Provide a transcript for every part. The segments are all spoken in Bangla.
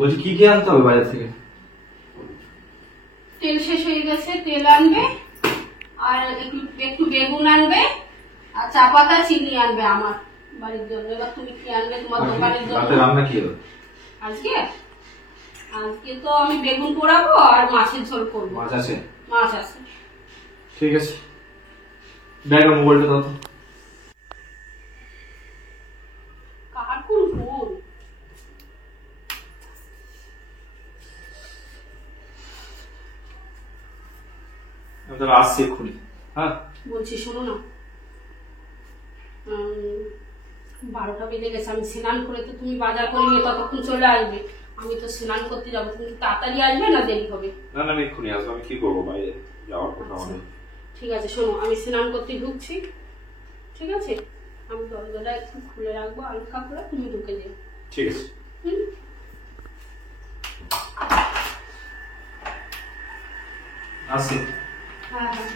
বলছি কি কি আনতে হবে বাজার থেকে? তেল শেষ হয়ে গেছে, তেল আনবে, আর একটু বেগুন আনবে, আর চা পাতা চিনি আনবে আমার বাড়ির জন্য। এবার তুমি কি আনবে তোমার দোকানের জন্য? রাতে রান্না কি হবে আজকে? আজকে তো আমি বেগুন পোড়াবো আর মাছের ঝোল করবো। মাছ আছে? মাছ আছে। ঠিক আছে, ব্যাগের মোবাইলটা দাও তো। কার কোন ফোন? আমি আসছি এক্ষুনি। হ্যাঁ বলছি শোনো না, 12টা বেজে গেছে, আমি স্নান করে তো তুমি বাজার করে নিয়ে ততক্ষণ চলে আসবে। আমি তো স্নান করতে যাবো, তুমি তাড়াতাড়ি আসবে না দেরি হবে? না না, আমি এক্ষুনি আসবো। আমি কি করবো, বাইরে যাওয়ার কথা অনেক। ঠিক আছে শোনো, আমি স্নান করতে ঢুকছি, ঠিক আছে? আমি দরজাটা একটু খুলে রাখবো হালকা করে, তুমি ঢুকে যাও। ঠিক আছে। আসছি। হ্যাঁ হ্যাঁ।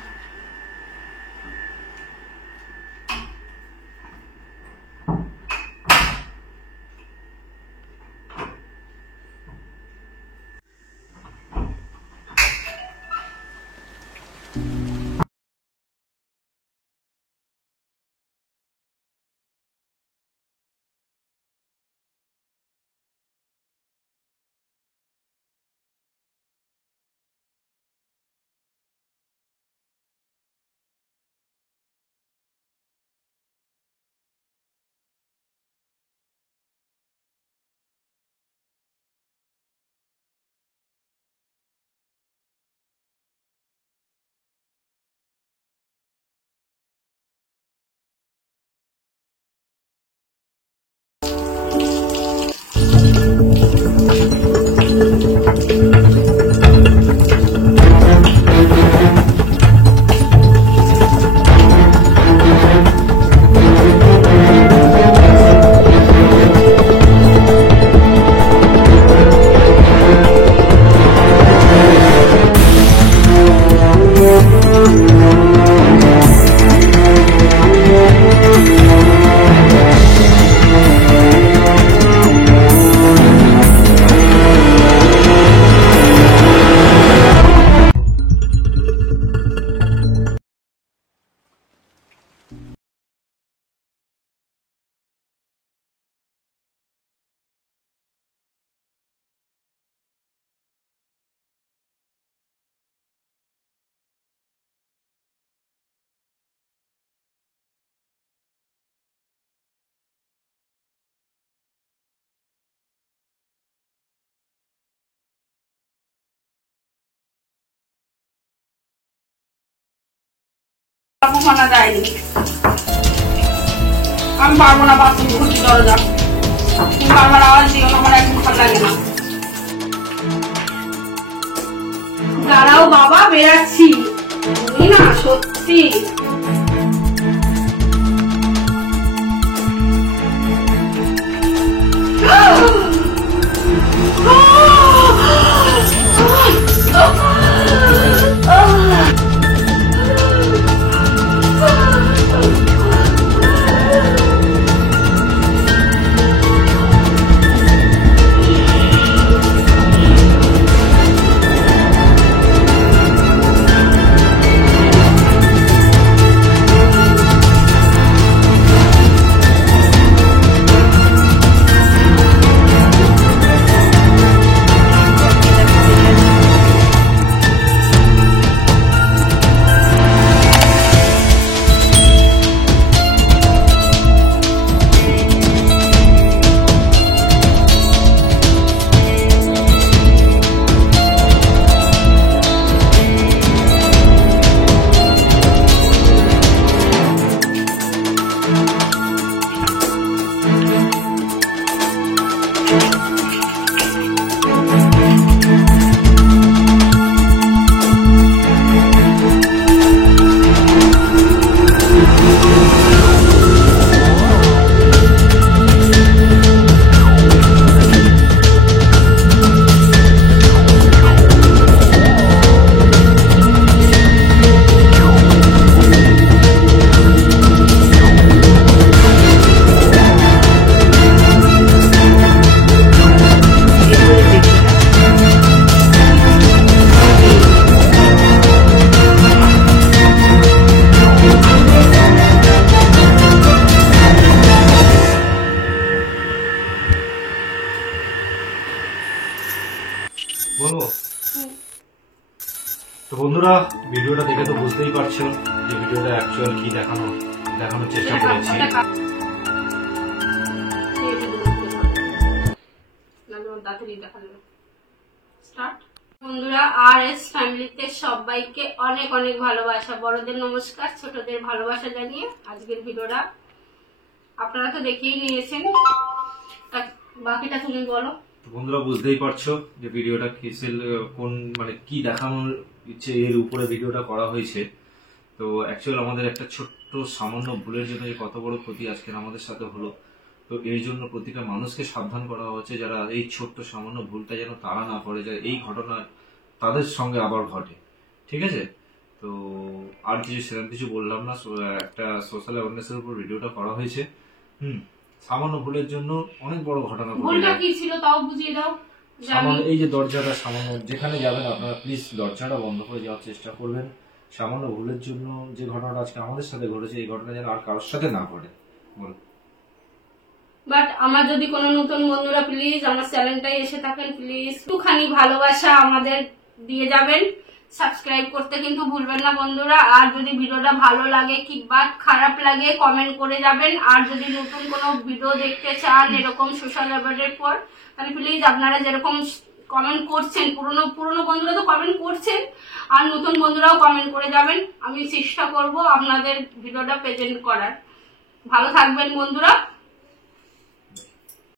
আমি পারবো না, বাথরুম খুলছি দরজা। তুমি বারবার আওয়াজ দিও না, আমার একদম ভালো লাগে না। দাঁড়াও বাবা, বেরাচ্ছি। তুমি না সত্যি। তো বন্ধুরা, ভিডিওটা দেখে তো বুঝতেই পারছো যে ভিডিওটা অ্যাকচুয়াল কি দেখানোর চেষ্টা করেছি। বন্ধুরা, আর এস ফ্যামিলিতে সবাইকে অনেক অনেক ভালোবাসা, বড়দের নমস্কার, ছোটদের ভালোবাসা জানিয়ে আজকের ভিডিওটা আপনারা তো দেখেই নিয়েছেন, বাকিটা তুমি বলো। বন্ধুরা, বুঝতেই পারছো যে ভিডিওটা কোন মানে কি দেখানোর ইচ্ছে এর উপরে ভিডিওটা করা হয়েছে। তো অ্যাকচুয়াল আমাদের একটা ছোট্ট সামান্য ভুলের জন্য যে কত বড় ক্ষতি আজকে আমাদের সাথে হলো, তো এর জন্য প্রতিটা মানুষকে সাবধান করা হচ্ছে যারা এই ছোট্ট সামান্য ভুলটা যেন তারা না করে যায়, এই ঘটনা তাদের সঙ্গে আবার ঘটে। ঠিক আছে? তো আর সেরকম কিছু বললাম না, একটা সোশ্যাল অ্যাওয়ারনেসের উপর ভিডিওটা করা হয়েছে। সামান্য ভুলের জন্য অনেক বড় ঘটনা ঘটে ভুলটা যায়। কি ছিল তাও বুঝিয়ে দাও। সামান্য এই যে দরজাটা, সামান্য যেখানে যাবেন আপনারা প্লিজ দরজাটা বন্ধ করে যাওয়ার চেষ্টা করবেন। সামান্য ভুলের জন্য যে ঘটনাটা আজকে আমাদের সাথে ঘটেছে, এই ঘটনা যেন আর কারোর সাথে না ঘটে। বলো। বাট আমার যদি কোনো নতুন বন্ধুরা প্লিজ আমার চ্যানেলটাই এসে থাকেন, প্লিজ একটুখানি ভালোবাসা আমাদের দিয়ে যাবেন, সাবস্ক্রাইব করতে কিন্তু ভুলবেন না বন্ধুরা। আর যদি ভিডিওটা ভালো লাগে কিংবা খারাপ লাগে কমেন্ট করে যাবেন। আর যদি নতুন কোনো ভিডিও দেখতে চান এরকম সোশ্যাল ওয়ার্কের পর, তাহলে প্লিজ আপনারা যেরকম কমেন্ট করছেন, পুরনো বন্ধুরা তো কমেন্ট করছেন, আর নতুন বন্ধুরাও কমেন্ট করে যাবেন। আমি চেষ্টা করব আপনাদের ভিডিওটা প্রেজেন্ট করার। ভালো থাকবেন বন্ধুরা।